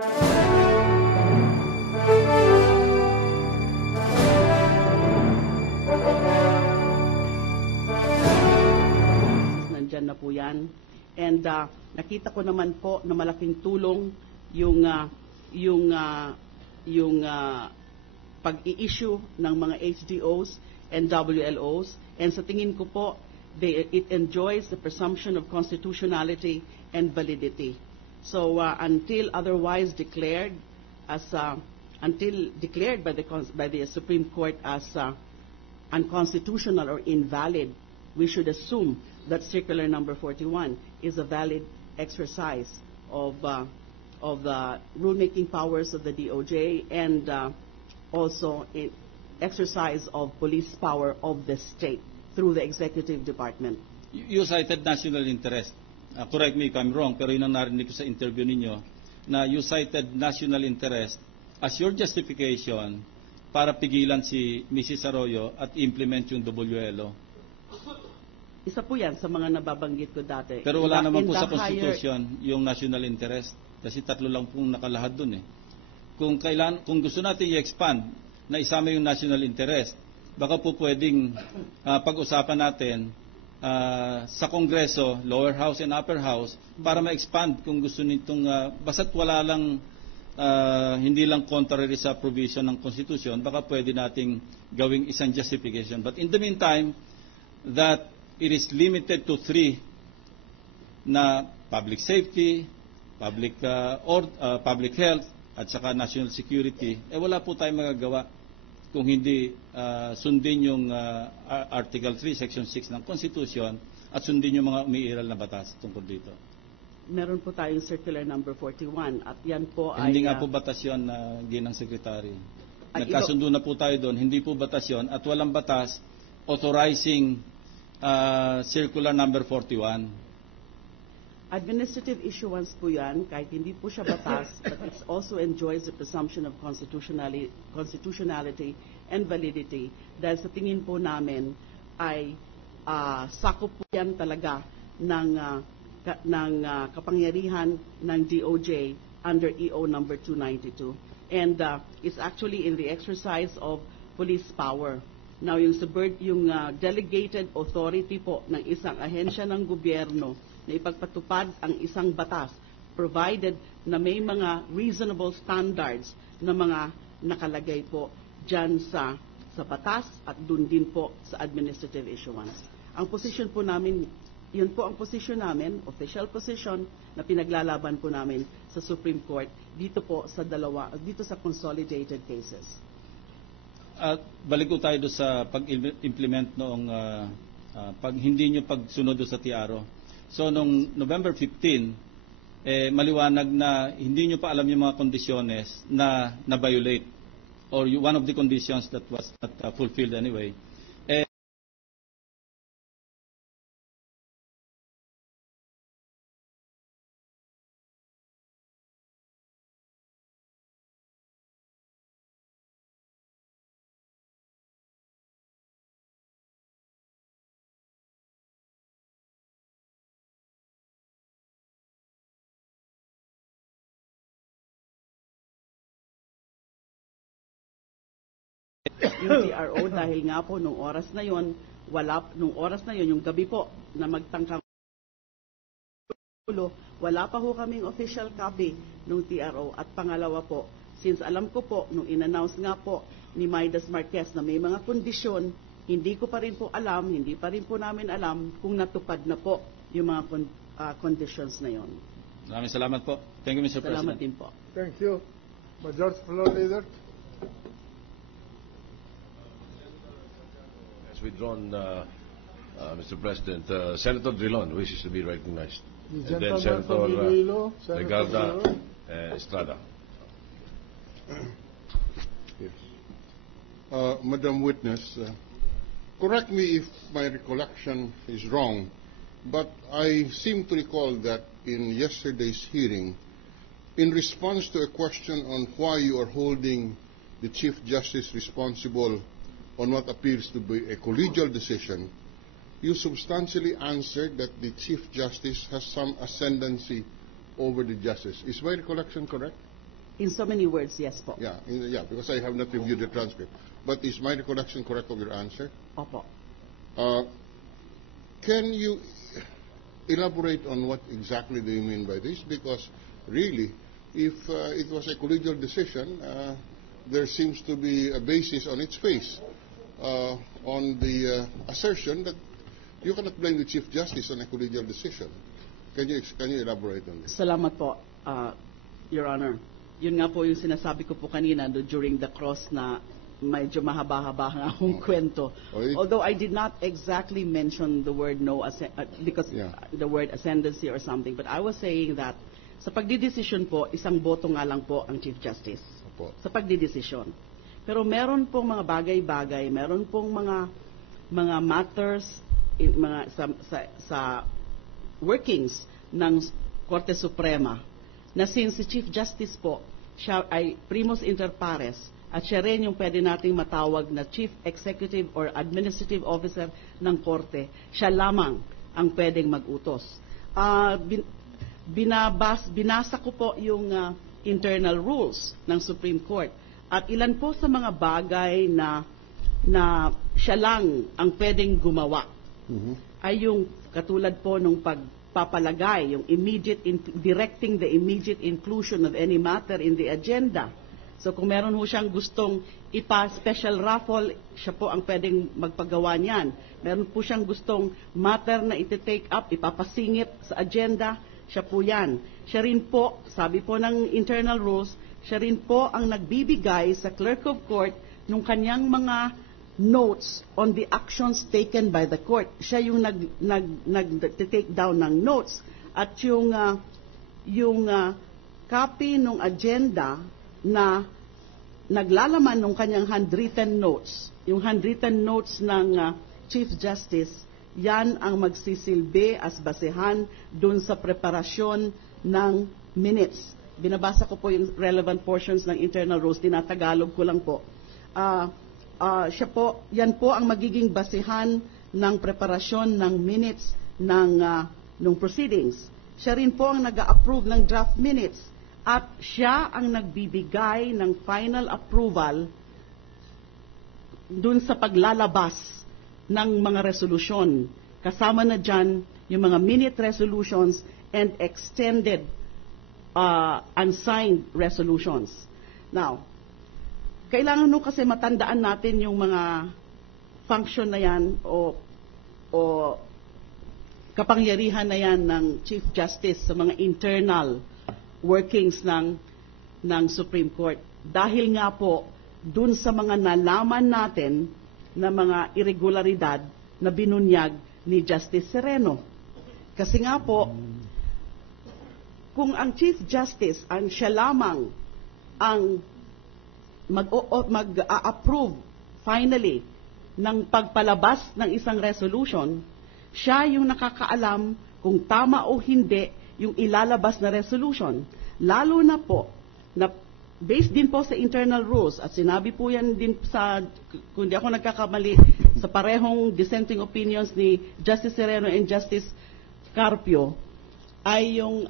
Nandyan na po yan. And nakita ko naman po na malaking tulong yung pag-i-issue ng mga HDOs and WLOs. And sa tingin ko po, it enjoys the presumption of constitutionality and validity. So until otherwise declared by the Supreme Court as unconstitutional or invalid, we should assume that Circular Number 41 is a valid exercise of the rulemaking powers of the DOJ and also exercise of police power of the state through the executive department. You cited national interest. Correct me if I'm wrong, pero yun ang narinig ko sa interview ninyo, na you cited national interest as your justification para pigilan si Mrs. Arroyo at implement yung WLO. Isa po yan sa mga nababanggit ko dati. Pero wala naman po sa Constitution yung national interest kasi 3 lang pong nakalahad dun eh. Kung gusto natin i-expand na isama yung national interest, baka po pwedeng pag-usapan natin sa Kongreso, lower house and upper house, para ma-expand kung gusto nitong, basta't wala lang, hindi lang contrary sa provision ng Constitution, baka pwede nating gawing isang justification. But in the meantime, that it is limited to 3 na public safety, public health, at saka national security, wala po tayong magagawa kung hindi sundin yung Article 3, Section 6 ng Constitution at sundin yung mga umiiral na batas tungkol dito. Meron po tayong Circular Number 41 at yan po ay... Hindi nga po batas yun na ginang Secretary. Nagkasundo na po tayo doon, hindi po batas yun at walang batas authorizing Circular Number 41. Administrative issuance po yan, kahit hindi po siya batas, but it also enjoys the presumption of constitutionality and validity dahil sa tingin po namin ay sakop po yan talaga ng kapangyarihan ng DOJ under EO number 292. And it's actually in the exercise of police power. Now, yung delegated authority po ng isang ahensya ng gobyerno na ipagpatupad ang isang batas provided na may mga reasonable standards na mga nakalagay po dyan sa batas at dun din po sa administrative issuance. Ang position po namin, yun po ang position namin, official position na pinaglalaban po namin sa Supreme Court dito po sa dito sa consolidated cases. At balik ko tayo doon sa pag-implement noong hindi nyo pagsunod doon sa TRO. So, noong November 15, maliwanag na hindi nyo pa alam yung mga kondisyones na na-violate or one of the conditions that was not fulfilled anyway. Yung TRO dahil nga po nung oras na yon yung gabi po na magtangkang wala pa ho kaming official copy ng TRO at pangalawa po, since alam ko po nung in-announce nga po ni Midas Marquez na may mga kondisyon, hindi ko pa rin po alam, hindi pa rin po namin alam kung natupad na po yung mga conditions na yon. Maraming salamat po. Thank you, Mr. President. Salamat din po. Thank you. Majority Floor Leader. Withdrawn, Mr. President. Senator Drilon wishes to be recognized. The And then gentleman Senator from Iloilo, Senator Legarda Drilon. Estrada. Yes. Madam Witness, correct me if my recollection is wrong, but I seem to recall that in yesterday's hearing, in response to a question on why you are holding the Chief Justice responsible on what appears to be a collegial decision, you substantially answered that the Chief Justice has some ascendancy over the Justice. Is my recollection correct? In so many words, yes po. Yeah, because I have not reviewed the transcript. But is my recollection correct of your answer? Opo. Can you elaborate on what exactly do you mean by this? Because really, if it was a collegial decision, there seems to be a basis on its face on the assertion that you cannot blame the Chief Justice on a collegial decision. Can you elaborate on this? Salamat po, Your Honor. Yun nga po yung sinasabi ko po kanina during the cross na medyo mahaba-haba ang akong kwento. Although I did not exactly mention the word because the word ascendancy or something, but I was saying that sa pagdidesisyon po, isang boto nga lang po ang Chief Justice. Opo. Sa pagdidesisyon. Pero meron pong mga bagay-bagay, meron pong mga matters sa workings ng Korte Suprema na since si Chief Justice po, siya ay primus inter pares at siya rin yung pwede nating matawag na Chief Executive or Administrative Officer ng Korte, siya lamang ang pwedeng mag-utos. Binasa ko po yung internal rules ng Supreme Court at ilan po sa mga bagay na siya lang ang pwedeng gumawa ay yung katulad po nung pagpapalagay, yung directing the immediate inclusion of any matter in the agenda. So kung meron ho siyang gustong special raffle, siya po ang pwedeng magpagawa niyan. Meron po siyang gustong matter na iti-take up, ipapasingit sa agenda, siya po yan. Siya rin po, sabi po ng internal rules, siya rin po ang nagbibigay sa clerk of court nung kanyang mga notes on the actions taken by the court. Siya yung nag-take down ng notes at yung copy ng agenda na naglalaman ng kanyang handwritten notes. Yung handwritten notes ng Chief Justice, yan ang magsisilbi as basehan dun sa preparasyon ng minutes. Binabasa ko po yung relevant portions ng internal rules, tinatagalog ko lang po. Yan po ang magiging basehan ng preparasyon ng minutes ng proceedings. Siya rin po ang nag-approve ng draft minutes at siya ang nagbibigay ng final approval dun sa paglalabas ng mga resolusyon. Kasama na dyan yung mga minute resolutions and extended unsigned resolutions. Now, kailangan nung kasi matandaan natin yung mga function na yan o kapangyarihan na yan ng Chief Justice sa mga internal workings ng Supreme Court. Dahil nga po, dun sa mga nalaman natin na mga irregularidad na binunyag ni Justice Sereno. Kasi nga po, kung ang Chief Justice ang siya lamang ang mag-approve finally ng pagpalabas ng isang resolution, siya yung nakakaalam kung tama o hindi yung ilalabas na resolution. Lalo na po, na based din po sa internal rules, at sinabi po yan din sa, kung di ako nagkakamali, sa parehong dissenting opinions ni Justice Sereno and Justice Carpio, ay yung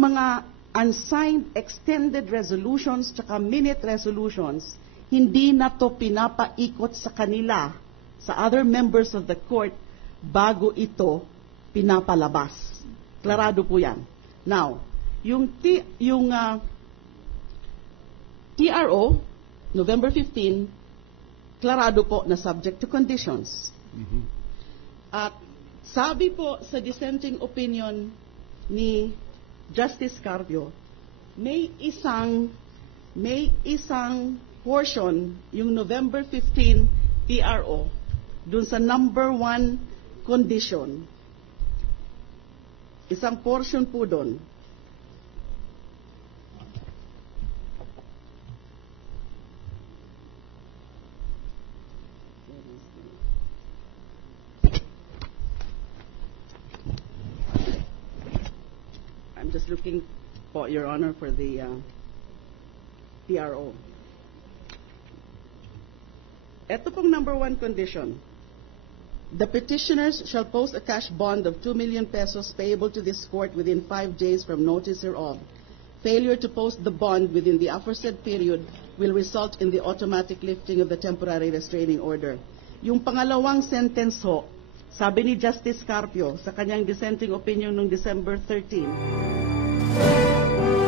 mga unsigned extended resolutions tsaka minute resolutions, hindi na to pinapaikot sa kanila, sa other members of the court, bago ito pinapalabas. Klarado po yan. Now, yung TRO, November 15, klarado po na subject to conditions. At sabi po sa dissenting opinion ni Justice Carpio, may isang portion, yung November 15 TRO, dun sa number 1 condition, isang portion po dun, I'm just looking for Your Honor for the TRO. Ito pong number 1 condition. The petitioners shall post a cash bond of 2 million pesos payable to this court within 5 days from notice hereof. Failure to post the bond within the aforesaid period will result in the automatic lifting of the temporary restraining order. Yung pangalawang sentence ho, sabi ni Justice Carpio sa kanyang dissenting opinion noong December 13,